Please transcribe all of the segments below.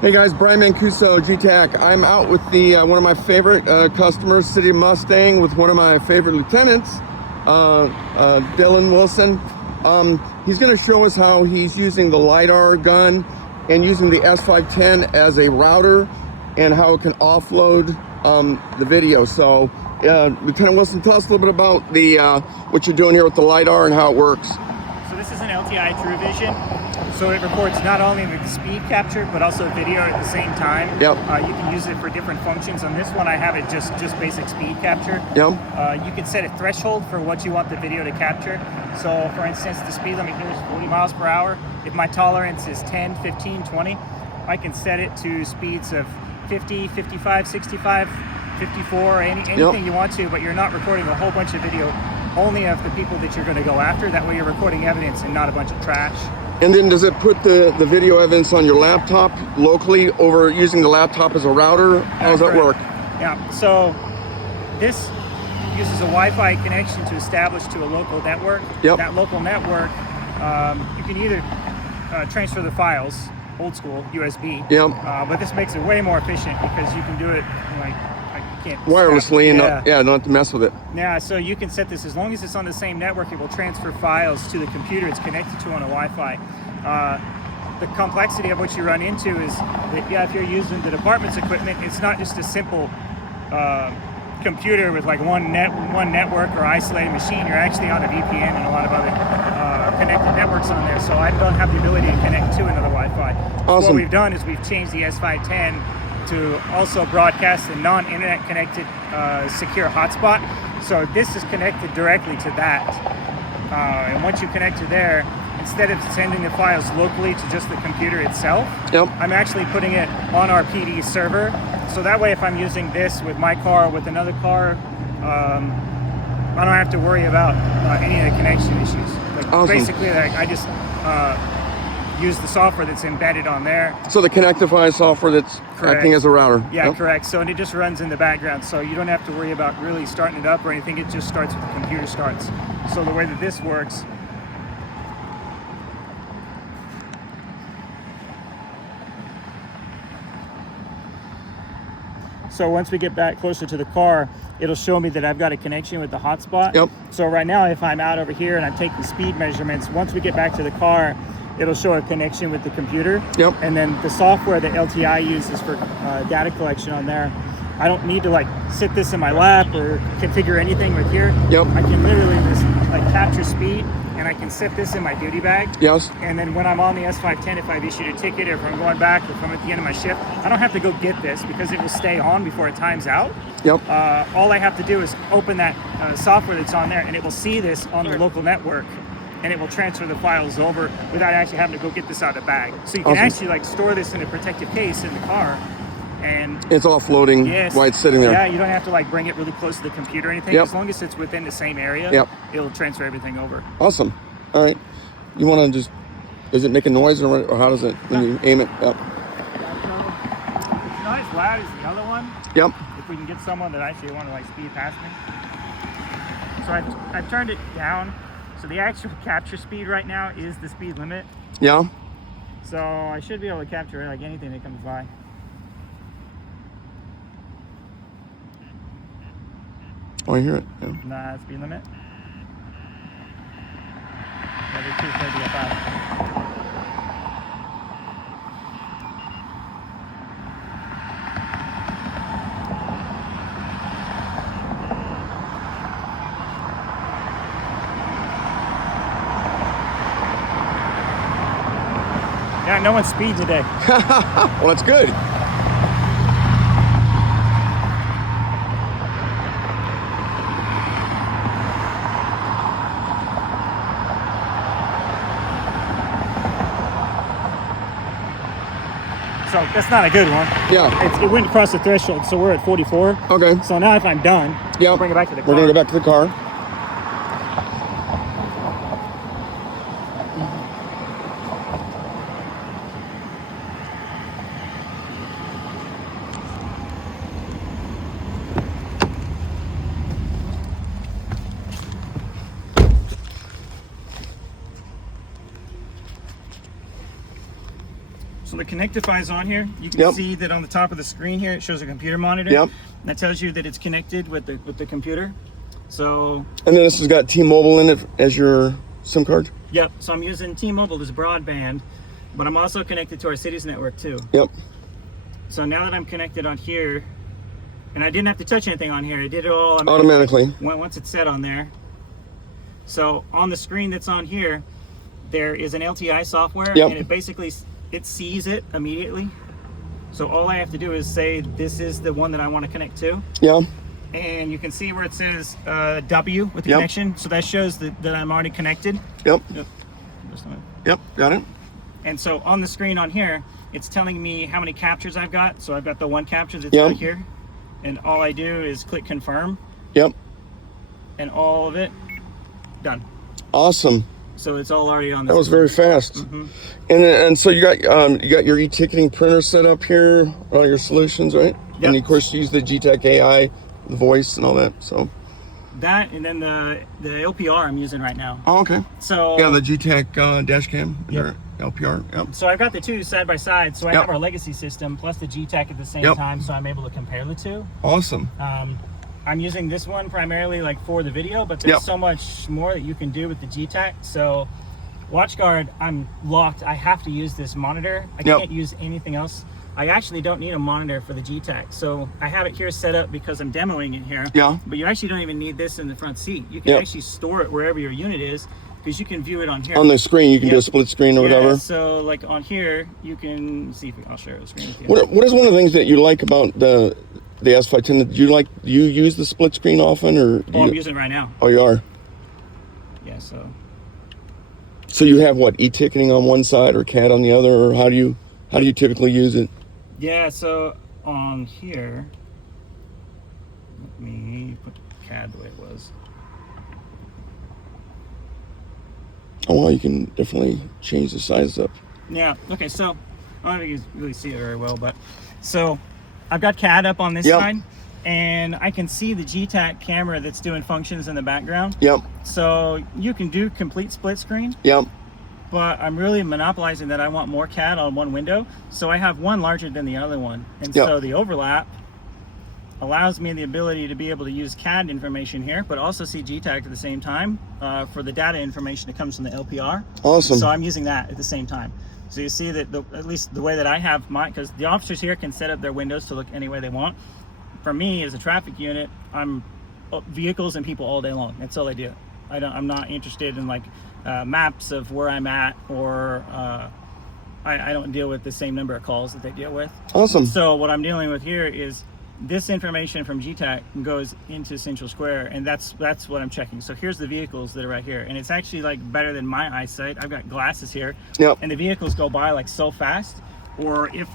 Hey guys, Brian Mancuso, GETAC. I'm out with the one of my favorite customers, City of Mustang, with one of my favorite lieutenants, Dylan Wilson. He's going to show us how he's using the Lidar gun and using the S510 as a router and how it can offload the video. So, Lieutenant Wilson, tell us a little bit about the what you're doing here with the Lidar and how it works. So this is an LTI True Vision. So it records not only the speed capture, but also video at the same time. Yep. You can use it for different functions. On this one, I have it just basic speed capture. Yep. You can set a threshold for what you want the video to capture. So for instance, the speed limit here is 40 miles per hour. If my tolerance is 10, 15, 20, I can set it to speeds of 50, 55, 65, 54, anything Yep. you want to, but you're not recording a whole bunch of video, only of the people that you're going to go after. That way you're recording evidence and not a bunch of trash. And then does it put the video evidence on your laptop locally over using the laptop as a router? How does that work? Yeah, so this uses a Wi-Fi connection to establish to a local network. Yep. That local network, you can either transfer the files, old school, USB. Yep. But this makes it way more efficient because you can do it like you can't Wirelessly and don't have to mess with it. Yeah, so you can set this as long as it's on the same network, it will transfer files to the computer it's connected to on a Wi-Fi. The complexity of what you run into is that, yeah, if you're using the department's equipment, it's not just a simple computer with like one network or isolated machine. You're actually on a VPN and a lot of other connected networks on there, so I don't have the ability to connect to another Wi-Fi. Awesome. So what we've done is we've changed the S510 to also broadcast a non-internet connected secure hotspot. So this is connected directly to that. And once you connect to there, instead of sending the files locally to just the computer itself, Yep. I'm actually putting it on our PD server. So that way if I'm using this with my car or with another car, I don't have to worry about any of the connection issues. Like, awesome. Basically, like, I just use the software that's embedded on there. So the Connectify software that's acting as a router. Yeah, Yep. correct. So and it just runs in the background, so you don't have to worry about really starting it up or anything. It just starts when the computer starts. So the way that this works, so once we get back closer to the car, it'll show me that I've got a connection with the hotspot. Yep. So right now, if I'm out over here and I'm taking speed measurements, once we get back to the car, it'll show a connection with the computer. Yep. And then the software that LTI uses for data collection on there, I don't need to like sit this in my lap or configure anything with here. Yep. I can literally just like capture speed, and I can set this in my duty bag. Yes. And then when I'm on the S510, if I've issued a ticket, or if I'm going back, or if I'm at the end of my shift, I don't have to go get this because it will stay on before it times out. Yep. All I have to do is open that software that's on there, and it will see this on the local network, and it will transfer the files over without actually having to go get this out of the bag. So you can awesome. actually like store this in a protective case in the car, and It's offloading while it's sitting there. Yeah, you don't have to like bring it really close to the computer or anything. Yep. As long as it's within the same area, Yep. it'll transfer everything over. Awesome. All right. You want to just, does it make a noise or how does it, when you aim it? Yep. It's not as loud as the other one. Yep. If we can get someone that actually want to like speed past me. So I've turned it down. So the actual capture speed right now is the speed limit. Yeah. So I should be able to capture like anything that comes by. Oh, I hear it. Yeah. Nah, speed limit. Yeah, they're too afraid to get fast. Yeah, no one's speeding today. Well, that's good. So that's not a good one. Yeah. It went across the threshold, so we're at 44. Okay. So now if I'm done, Yeah. I'll bring it back to the car. We're going to go back to the car. So the Connectify is on here. You can Yep. see that on the top of the screen here, it shows a computer monitor. Yep. That tells you that it's connected with the computer. So, And then this has got T-Mobile in it as your SIM card. yep. So I'm using T-Mobile as broadband, but I'm also connected to our city's network too. Yep. So now that I'm connected on here, and I didn't have to touch anything on here. I did it all Automatically. once it's set on there. So on the screen that's on here, there is an LTI software, Yep. and it basically it sees it immediately. So all I have to do is say this is the one that I want to connect to, Yeah. and you can see where it says W with the Yep. connection. So that shows that I'm already connected. Yep. Yep. Just a minute. Yep. Got it. And so on the screen on here, it's telling me how many captures I've got. So I've got the one capture that's Yep. right here, and all I do is click confirm, Yep. and all of it done. Awesome. So it's all already on the That was very fast. Mm-hmm. And so you got your e-ticketing printer set up here, all your solutions, right? Yep. And of course you use the GETAC AI, the voice and all that. So. That, and then the LPR I'm using right now. Oh, okay. So Yeah, the GETAC dash cam. Yep. LPR. Yep. So I've got the two side by side. So I Yep. have our legacy system plus the GTAC at the same Yep. time, so I'm able to compare the two. Awesome. I'm using this one primarily like for the video, but there's Yep. so much more that you can do with the GTAC. So WatchGuard, I'm locked. I have to use this monitor. I Yep. can't use anything else. I actually don't need a monitor for the GTAC. So I have it here set up because I'm demoing it here. Yeah. But you actually don't even need this in the front seat. You can Yep. actually store it wherever your unit is because you can view it on here. On the screen, you can do a Yep. split screen or Yeah, whatever. so like on here, you can see if I'll share the screen with you. What is one of the things that you like about the S510? Do you use the split screen often, or? Oh, I'm using it right now. Oh, you are. Yeah, so So you have what, e-ticketing on one side or CAD on the other, or how do you typically use it? yeah, so on here, let me put CAD the way it was. Oh well, you can definitely change the size up. Yeah. Okay. So I don't know if you can really see it very well, but so I've got CAD up on this Yep. side, and I can see the GTAC camera that's doing functions in the background. Yep. So you can do complete split screen, Yep. but I'm really monopolizing that. I want more CAD on one window, so I have one larger than the other one, and Yep. so the overlap allows me the ability to be able to use CAD information here, but also see GTAC at the same time for the data information that comes from the LPR. Awesome. So I'm using that at the same time. So you see that at least the way that I have mine, because the officers here can set up their windows to look any way they want. For me as a traffic unit, I'm vehicles and people all day long. That's all I do. I'm not interested in like maps of where I'm at, or I don't deal with the same number of calls that they deal with. Awesome. So what I'm dealing with here is this information from GTAC goes into Central Square, and that's what I'm checking. So here's the vehicles that are right here, and it's actually like better than my eyesight. I've got glasses here, Yep. and the vehicles go by like so fast. Or if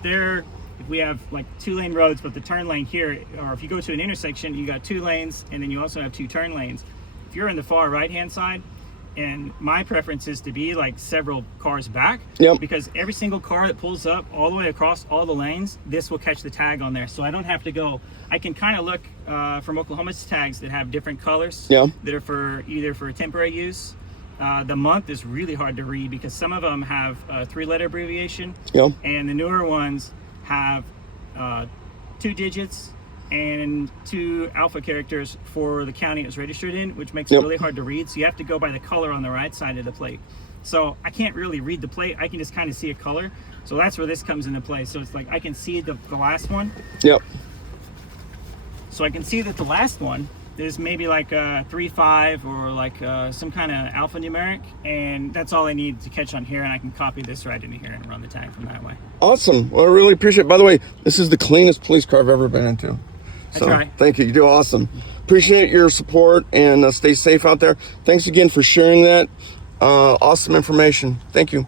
we have like 2-lane roads, but the turn lane here, or if you go to an intersection, you got 2 lanes, and then you also have 2 turn lanes. If you're in the far right hand side, and my preference is to be like several cars back, Yep. because every single car that pulls up all the way across all the lanes, this will catch the tag on there. So I don't have to go. I can kind of look from Oklahoma's tags that have different colors, Yeah. that are either for temporary use. The month is really hard to read because some of them have a 3-letter abbreviation, Yep. and the newer ones have 2 digits and 2 alpha characters for the county it was registered in, which makes it Yep. really hard to read. So you have to go by the color on the right side of the plate. So I can't really read the plate. I can just kind of see a color. So that's where this comes into play. So it's like I can see the last one. Yep. So I can see that the last one is maybe like a 3-5 or like some kind of alphanumeric, and that's all I need to catch on here, and I can copy this right into here and run the tag from that way. Awesome. Well, I really appreciate it. By the way, this is the cleanest police car I've ever been into. So try. thank you. You do awesome. Appreciate your support, and stay safe out there. Thanks again for sharing that. Awesome information. Thank you.